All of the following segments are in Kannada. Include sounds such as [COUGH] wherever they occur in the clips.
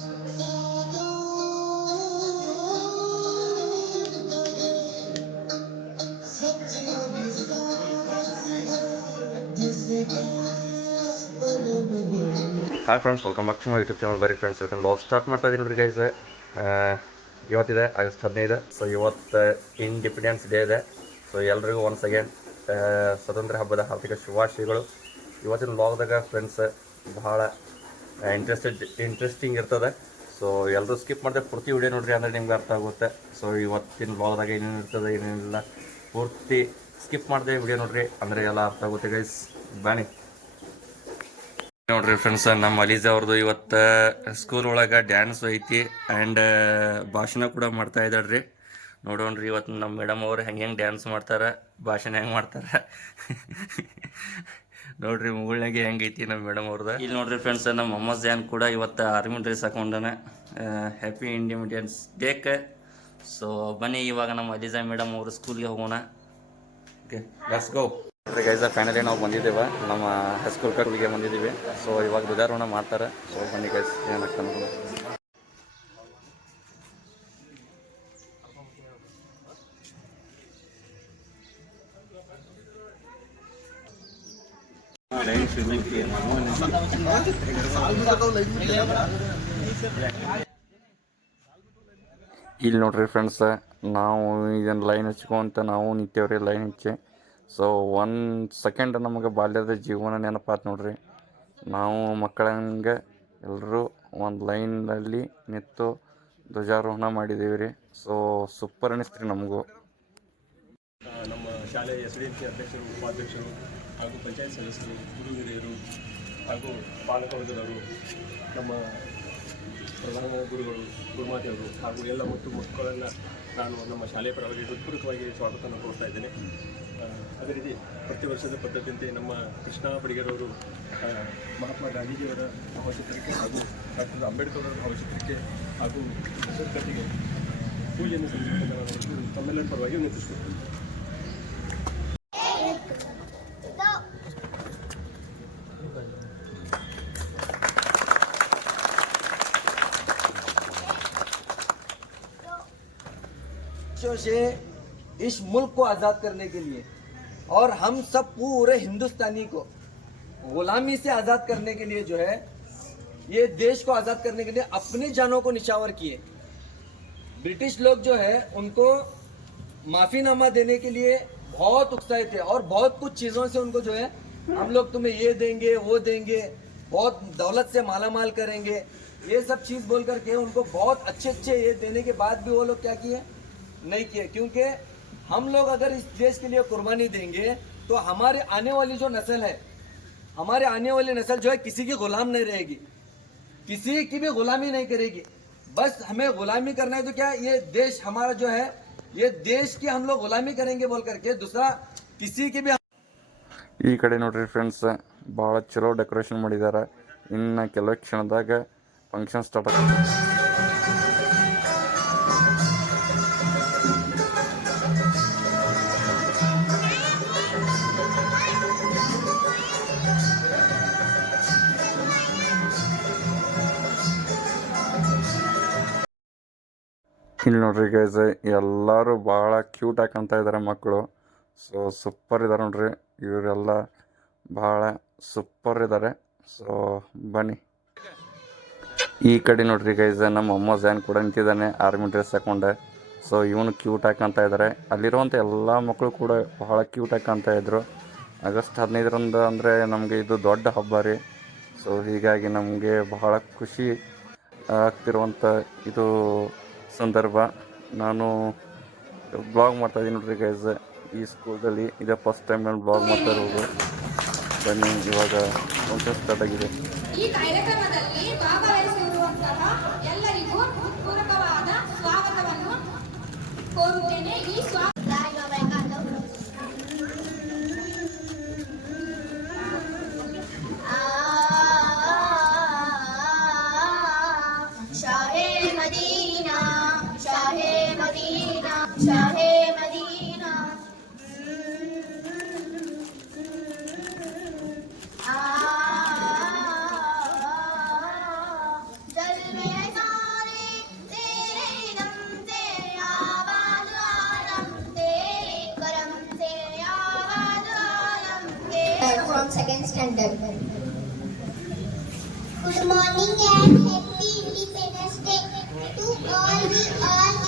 Hi friends welcome back to my YouTube channel ಬರೀ ಫ್ರೆಂಡ್ಸ್ ವೆಲ್ಕಮ್ ಬ್ಲಾಗ್ ಸ್ಟಾರ್ಟ್ ಮಾಡ್ತಾ ಇದ್ದೀನಿ ಇವತ್ತಿದೆ ಆಗಸ್ಟ್ ಹದಿನೈದು. ಸೊ ಇವತ್ತು ಇಂಡಿಪೆಂಡೆನ್ಸ್ ಡೇ ಇದೆ. ಸೊ ಎಲ್ರಿಗೂ ಒನ್ಸ್ ಅಗೇನ್ ಸ್ವತಂತ್ರ ಹಬ್ಬದ ಹಾರ್ದಿಕ ಶುಭಾಶಯಗಳು. ಇವತ್ತಿನ ಬ್ಲಾಗ್ದಾಗ ಫ್ರೆಂಡ್ಸ್ ಬಹಳ ಇಂಟ್ರೆಸ್ಟೆಡ್ ಇಂಟ್ರೆಸ್ಟಿಂಗ್ ಇರ್ತದೆ. ಸೊ ಎಲ್ಲರೂ ಸ್ಕಿಪ್ ಮಾಡಿದೆ. ಪೂರ್ತಿ ವಿಡಿಯೋ ನೋಡ್ರಿ ಅಂದರೆ ನಿಮ್ಗೆ ಅರ್ಥ ಆಗುತ್ತೆ. ಸೊ ಇವತ್ತಿನ ಬ್ಲಾಗ್ದಾಗ ಏನೇನು ಇರ್ತದೆ ಏನೇನಿಲ್ಲ ಪೂರ್ತಿ ಸ್ಕಿಪ್ ಮಾಡಿದೆ ವಿಡಿಯೋ ನೋಡ್ರಿ ಅಂದರೆ ಎಲ್ಲ ಅರ್ಥ ಆಗುತ್ತೆ ಗೈಸ್ ಬಾಣಿ ನೋಡ್ರಿ ಫ್ರೆಂಡ್ಸ್ ನಮ್ಮ ಅಲೀಜ್ ಅವ್ರದ್ದು ಇವತ್ತು ಸ್ಕೂಲ್ ಒಳಗೆ ಡ್ಯಾನ್ಸ್ ಐತಿ ಆ್ಯಂಡ್ ಭಾಷಣ ಕೂಡ ಮಾಡ್ತಾ ಇದ್ದಾಳ್ರಿ ನೋಡೋಣ್ರಿ ಇವತ್ತು ನಮ್ಮ ಮೇಡಮ್ ಅವ್ರು ಹೆಂಗೆ ಹೆಂಗೆ ಡ್ಯಾನ್ಸ್ ಮಾಡ್ತಾರೆ, ಭಾಷಣ ಹೆಂಗೆ ಮಾಡ್ತಾರೆ. [LAUGHS] ನೋಡ್ರಿ ಮುಗುಳ್ನಾಗೆ ಹೆಂಗೈತಿ ನಮ್ಮ ಮೇಡಮ್ ಅವ್ರದ? ಇಲ್ಲಿ ನೋಡ್ರಿ ಫ್ರೆಂಡ್ಸ್ ನಮ್ಮ ಮೊಹಮ್ಮದ್ ಜಾನ್ ಕೂಡ ಇವತ್ತು ಆರ್ಮಿ ಡ್ರೆಸ್ ಹಾಕೊಂಡಾನೆ. ಹ್ಯಾಪಿ ಇಂಡಿಪೆಂಡೆನ್ಸ್ ಡೇಕ್ ಸೊ ಬನ್ನಿ ಇವಾಗ ನಮ್ಮ ಅಲಿಜಾ ಮೇಡಮ್ ಅವರು ಸ್ಕೂಲ್ಗೆ ಹೋಗೋಣ. Okay let's go guys finally ನಾವು ಬಂದಿದ್ದೇವೆ? ನಮ್ಮ ಹೈಸ್ಕೂಲ್ ಕರ್ಗೆ ಬಂದಿದ್ದೀವಿ. ಸೊ ಇವಾಗ ಧ್ವಜಾರೋಹಣ ಮಾಡ್ತಾರೆ. ಸೊ ಬನ್ನಿ ಗೈಸ್ ಏನಾಗ್ತಾನೆ ಇಲ್ಲಿ ನೋಡ್ರಿ ಫ್ರೆಂಡ್ಸ್ ನಾವು ಇದನ್ನು ಲೈನ್ ಹಚ್ಕೊಂತ ನಾವು ನಿಂತೇವ್ರಿ ಲೈನ್ ಹಚ್ಚಿ. ಸೊ ಒನ್ ಸೆಕೆಂಡ್ ನಮಗೆ ಬಾಲ್ಯದ ಜೀವನ ನೆನಪಾತ್ ನೋಡ್ರಿ. ನಾವು ಮಕ್ಕಳಂಗೆ ಎಲ್ಲರೂ ಒಂದು ಲೈನಲ್ಲಿ ನಿಂತು ಧ್ವಜಾರೋಹಣ ಮಾಡಿದ್ದೀವಿ ರೀ ಸೊ ಸೂಪರ್ ಅನಿಸ್ತ್ರಿ ನಮಗೂ. ನಮ್ಮ ಶಾಲೆ ಎಸ್ ಡಿ ಎಂ ಸಿ ಅಧ್ಯಕ್ಷರು, ಉಪಾಧ್ಯಕ್ಷರು ಹಾಗೂ ಪಂಚಾಯತ್ ಸದಸ್ಯರು, ಗುರು ಹಿರಿಯರು ಹಾಗೂ ಪಾಲಕ ವರ್ಗದವರು, ನಮ್ಮ ಪ್ರಧಾನ ಗುರುಗಳು ಗುರುಮಾತೆಯವರು ಹಾಗೂ ಎಲ್ಲ ಮತ್ತು ಮಕ್ಕಳನ್ನು ನಾನು ನಮ್ಮ ಶಾಲೆಯ ಪರವಾಗಿ ಹೃತ್ಪೂರ್ವಕವಾಗಿ ಸ್ವಾಗತವನ್ನು ಕೊಡ್ತಾ ಇದ್ದೇನೆ. ಅದೇ ರೀತಿ ಪ್ರತಿ ವರ್ಷದ ಪದ್ಧತಿಯಂತೆ ನಮ್ಮ ಕೃಷ್ಣ ಬಡಿಗರವರು ಮಹಾತ್ಮ ಗಾಂಧೀಜಿಯವರ ಭಾವಚಿತ್ರಕ್ಕೆ ಹಾಗೂ ಡಾಕ್ಟರ್ ಅಂಬೇಡ್ಕರ್ ಅವರ ಭಾವಚಿತ್ರಕ್ಕೆ ಹಾಗೂ ಪೂಜೆಯನ್ನು ಸಲ್ಲಿಸಿದ ತಮ್ಮೆಲ್ಲರ ಪರವಾಗಿ ವಿನಂತಿಸುತ್ತೇನೆ कोशिशों से इस मुल्क को आज़ाद करने के लिए और हम सब पूरे हिंदुस्तानी को गुलामी से आज़ाद करने के लिए जो है, ये देश को आज़ाद करने के लिए अपनी जानों को निछावर किए। ब्रिटिश लोग जो है, उनको माफीनामा देने के लिए बहुत उत्साहित थे और बहुत कुछ चीज़ों से उनको जो है, हम लोग तुम्हें ये देंगे, वो देंगे, बहुत दौलत से मालामाल करेंगे। ये सब चीज़ बोल करके उनको बहुत अच्छे अच्छे ये देने के बाद भी वो लोग क्या किए? नहीं किए क्योंकि हम लोग अगर इस देश के लिए कुर्बानी देंगे तो हमारे आने वाली जो नस्ल है हमारे आने वाली नस्ल जो है किसी की गुलाम नहीं रहेगी किसी की भी गुलामी नहीं करेगी बस हमें गुलामी करना है तो क्या ये देश हमारा जो है ये देश की हम लोग गुलामी करेंगे बोल करके दूसरा किसी की भी ಈ ಕಡೆ ನೋಡ್ರಿ ಫ್ರೆಂಡ್ಸ್ ಭಾಳ ಚಲೋ ಡೆಕೋರೇಷನ್ ಮಾಡಿದ್ದಾರೆ ಇನ್ನು ಕೆಲವು ಕ್ಷಣದಾಗ ಫಂಕ್ಷನ್ ಸ್ಟಾರ್ಟ್ ಆಗ್ತದೆ ಇಲ್ಲಿ ನೋಡ್ರಿ ಗೈಸ್ ಎಲ್ಲರೂ ಭಾಳ ಕ್ಯೂಟ್ ಹಾಕೊಂತ ಇದ್ದಾರೆ ಮಕ್ಕಳು ಸೊ ಸೂಪರ್ ಇದ್ದಾರೆ ನೋಡ್ರಿ. ಇವರೆಲ್ಲ ಭಾಳ ಸೂಪರ್ ಇದ್ದಾರೆ ಸೊ ಬನ್ನಿ. ಈ ಕಡೆ ನೋಡ್ರಿ ಗೈಸ್ ನಮ್ಮ ಅಮ್ಮ ಜಾನ್ ಕೂಡ ನಿಂತಿದ್ದಾನೆ ಆರ್ಮಿ ಡ್ರೆಸ್ ಹಾಕೊಂಡೆ. ಸೊ ಇವನು ಕ್ಯೂಟ್ ಕಾಣ್ತಾ ಇದ್ದಾರೆ ಅಲ್ಲಿರುವಂಥ ಎಲ್ಲ ಮಕ್ಕಳು ಕೂಡ ಬಹಳ ಕ್ಯೂಟ್ ಕಾಣ್ತಾ ಇದ್ರು. ಆಗಸ್ಟ್ ಹದಿನೈದರಿಂದ ಅಂದರೆ ನಮಗೆ ಇದು ದೊಡ್ಡ ಹಬ್ಬ ರೀ. ಸೊ ಹೀಗಾಗಿ ನಮಗೆ ಬಹಳ ಖುಷಿ ಆಗ್ತಿರುವಂಥ ಇದು ಸಂದರ್ಭ. ನಾನು ಬ್ಲಾಗ್ ಮಾಡ್ತಾ ಇದ್ದೀನಿ ನೋಡ್ರಿ ಗೈಸ್ ಈ ಸ್ಕೂಲ್ದಲ್ಲಿ ಇದೇ ಫಸ್ಟ್ ಟೈಮ್ ನಾನು ಬ್ಲಾಗ್ ಮಾಡ್ತಾ ಇರೋದು. ಬನ್ನಿ, ಇವಾಗ ಫಂಕ್ಷನ್ ಸ್ಟಾರ್ಟ್ ಆಗಿದೆ. Center. Good morning and happy Independence Day to all. We all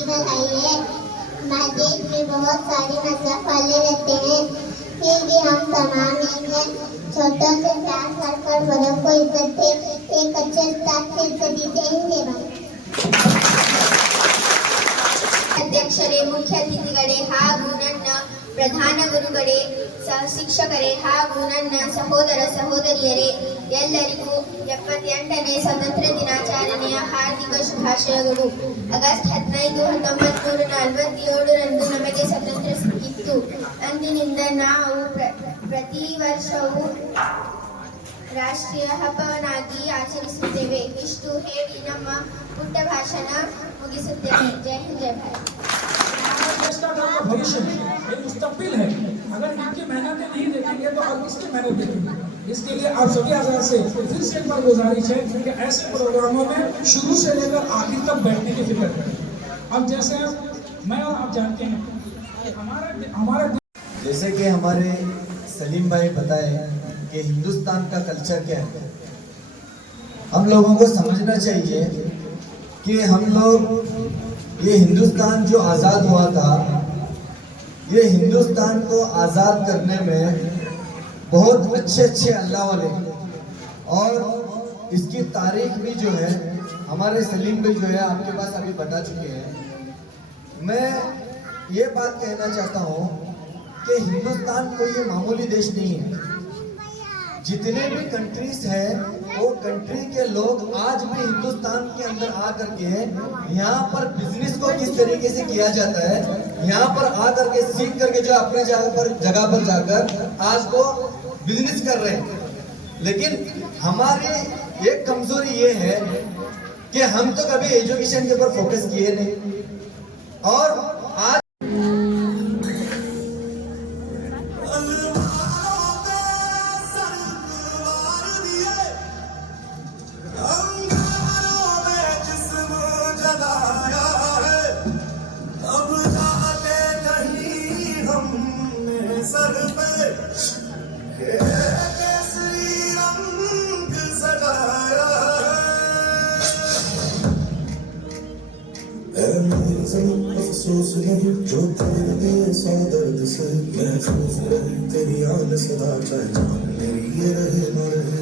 हमारी भलाई है हमारे देश में बहुत सारे मजहब वाले रहते हैं फिर भी हम तमाम एक हैं छोटों से साथ हर पर बड़ों को इज्जत दे एक अच्छे साथ से इज्जत देते हैं भाई ಅಧ್ಯಕ್ಷರೇ ಮುಖ್ಯ ಅತಿಥಿಗಳೇ ಹಾಗೂ ನನ್ನ ಪ್ರಧಾನ ಗುರುಗಳೇ ಸಹ ಶಿಕ್ಷಕರೇ ಹಾಗೂ ನನ್ನ ಸಹೋದರ ಸಹೋದರಿಯರೇ ಎಲ್ಲರಿಗೂ ಎಪ್ಪತ್ತೆಂಟನೇ ಸ್ವತಂತ್ರ ದಿನಾಚರಣೆಯ ಹಾರ್ದಿಕ ಶುಭಾಶಯಗಳು ಆಗಸ್ಟ್ ಹದಿನೈದು ಹತ್ತೊಂಬತ್ತು ನೂರ ನಲವತ್ತೇಳರಂದು ನಮಗೆ ಸ್ವತಂತ್ರ ಸಿಕ್ಕಿತ್ತು ಅಂದಿನಿಂದ ನಾವು ಪ್ರ- ಪ್ರತಿ ವರ್ಷವೂ ರಾಷ್ಟ್ರೀಯ ಹಬ್ಬವನ್ನಾಗಿ ಆಚರಿಸುತ್ತೇವೆ ಇಷ್ಟು ಹೇಳಿ ನಮ್ಮ ಪುಟ್ಟ ಭಾಷಣ ಮುಗಿಸುತ್ತೇನೆ ಜೈ ಹಿಂದ್ ಜೈ ಭಾರತ್ देश का नाम भविष्य है ये मुस्तकबिल है अगर इनकी मेहनतें नहीं देखेंगे तो और किसकी मेहनत देखेंगे इसके लिए आप सभी आज़ाद से फिर से एक बार गुजारिश है कि ऐसे प्रोग्रामों में शुरू से लेकर आखिर तक बैठने की फ़िक्र करें। अब जैसे मैं और आप जानते हैं हमारा हमारा जैसे कि हमारे सलीम भाई बताए कि हिंदुस्तान का कल्चर क्या है, हम लोगों को समझना चाहिए कि हम लोग, ये हिंदुस्तान जो आज़ाद हुआ था, ये हिंदुस्तान को आज़ाद करने में बहुत अच्छे अच्छे अल्लाह वाले और इसकी तारीख भी जो है, हमारे सलीम भाई जो है, आपके पास अभी बता चुके हैं। मैं ये बात कहना चाहता हूँ कि हिंदुस्तान कोई ये मामूली देश नहीं है। जितने भी कंट्रीज़ हैं, वो कंट्री के लोग आज भी हिंदुस्तान के अंदर आकर के यहाँ पर बिज़नेस को किस तरीके से किया जाता है? यहाँ पर आ करके सीख करके जो अपने जगह पर जगह पर जाकर आज वो बिज़नेस कर रहे हैं। लेकिन हमारी एक कमज़ोरी ये है कि हम तो कभी एजुकेशन के ऊपर फोकस किए नहीं। और आज अफसोस नहीं जो तेरे लिए सौ दर्द से महफूज रहे तेरी आन सदा चाहे जान मेरी ये रहे न रहे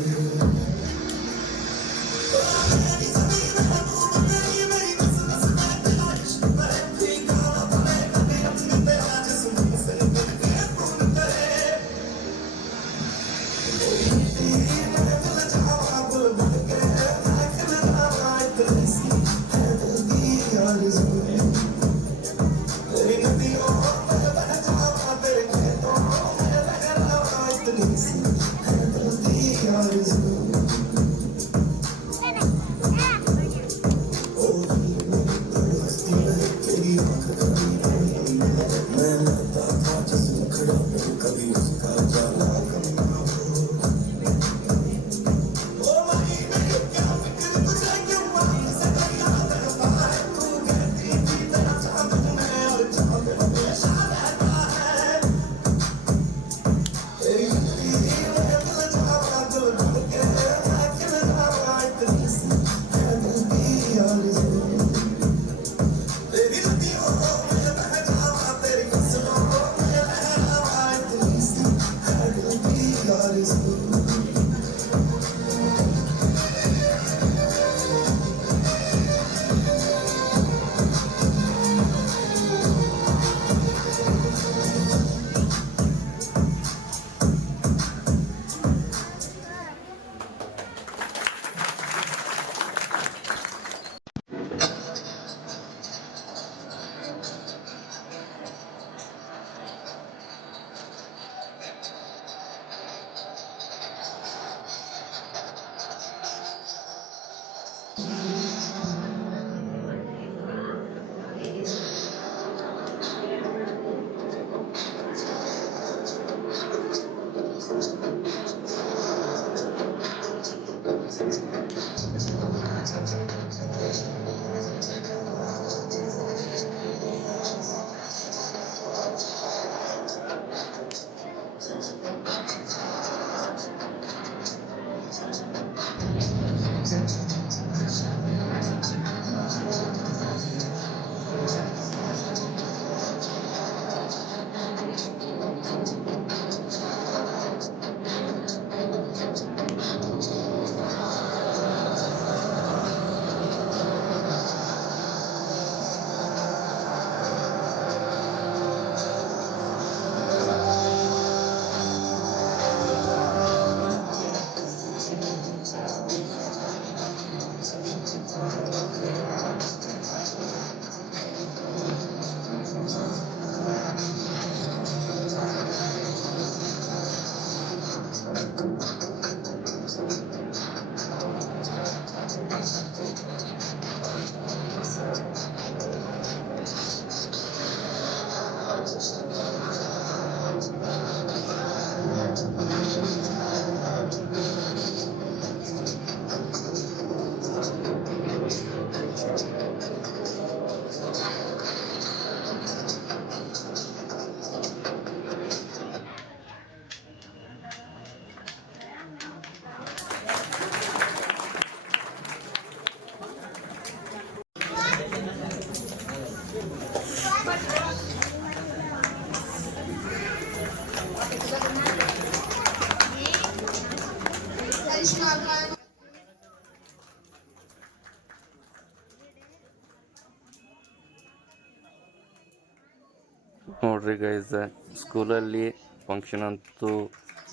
ನೋಡ್ರಿ ಗೈಸ್ ಸ್ಕೂಲಲ್ಲಿ ಫಂಕ್ಷನ್ ಅಂತೂ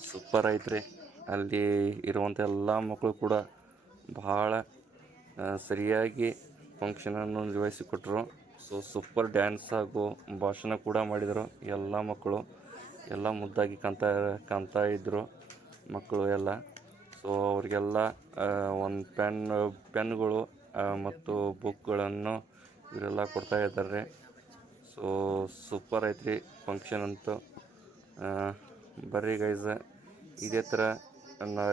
ಸೂಪರ್ ಐತ್ರಿ. ಅಲ್ಲಿ ಇರುವಂಥ ಎಲ್ಲ ಮಕ್ಕಳು ಕೂಡ ಭಾಳ ಸರಿಯಾಗಿ ಫಂಕ್ಷನನ್ನು ನಿರ್ವಹಿಸಿಕೊಟ್ರು ಸೊ ಸೂಪರ್ ಡ್ಯಾನ್ಸ್ ಹಾಗೂ ಭಾಷಣ ಕೂಡ ಮಾಡಿದರು ಎಲ್ಲ ಮಕ್ಕಳು ಎಲ್ಲ ಮುದ್ದಾಗಿ ಕಾಣ್ತಾ ಕಾಣ್ತಾ ಇದ್ದರು ಮಕ್ಕಳು ಎಲ್ಲ. ಸೊ ಅವರಿಗೆಲ್ಲ ಒಂದು ಪೆನ್ ಪೆನ್ಗಳು ಮತ್ತು ಬುಕ್ಗಳನ್ನು ಇವರೆಲ್ಲ ಕೊಡ್ತಾ ಇದ್ದಾರೆ. ಸೊ ಸೂಪರ್ ಐತ್ರಿ ಫಂಕ್ಷನ್ ಅಂತೂ. ಬರ್ರಿ ಗೈಸ ಇದೇ ಥರ ನಾ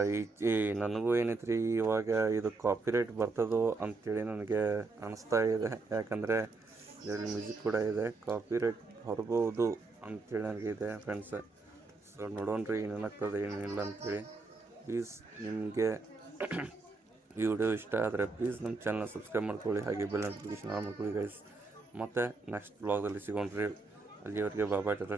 ಈ- ನನಗೂ ಏನೈತ್ರಿ ಇವಾಗ ಇದು ಕಾಪಿರೈಟ್ ಬರ್ತದೋ ಅಂಥೇಳಿ ನನಗೆ ಅನಿಸ್ತಾ ಇದೆ. ಯಾಕಂದರೆ ಇದರಲ್ಲಿ ಮ್ಯೂಸಿಕ್ ಕೂಡ ಇದೆ ಕಾಪಿರೈಟ್ ಹೊರಬೋದು ಅಂತೇಳಿ ಇದೆ ಫ್ರೆಂಡ್ಸ್ ಸೊ ರೀ ಏನೇನಾಗ್ತದೆ ಏನಿಲ್ಲ ಅಂಥೇಳಿ ಪ್ಲೀಸ್ ನಿಮಗೆ ಈ ವಿಡಿಯೋ ಇಷ್ಟ ಆದರೆ ಪ್ಲೀಸ್ ನಮ್ಮ ಚಾನಲ್ನ ಸಬ್ಸ್ಕ್ರೈಬ್ ಮಾಡ್ಕೊಳ್ಳಿ. ಹಾಗೆ ಬೆಲ್ ನೋಟಿಫಿಕೇಶನ್ ಆನ್ ಮಾಡ್ಕೊಳ್ಳಿ ಗೈಸ್ ಮತ್ತು ನೆಕ್ಸ್ಟ್ ಬ್ಲಾಗ್ದಲ್ಲಿ ಸಿಗೋಣ್ರಿ. ಅಲ್ಲಿವರೆಗೆ ಬಾಬಾ ಟಾಟಾ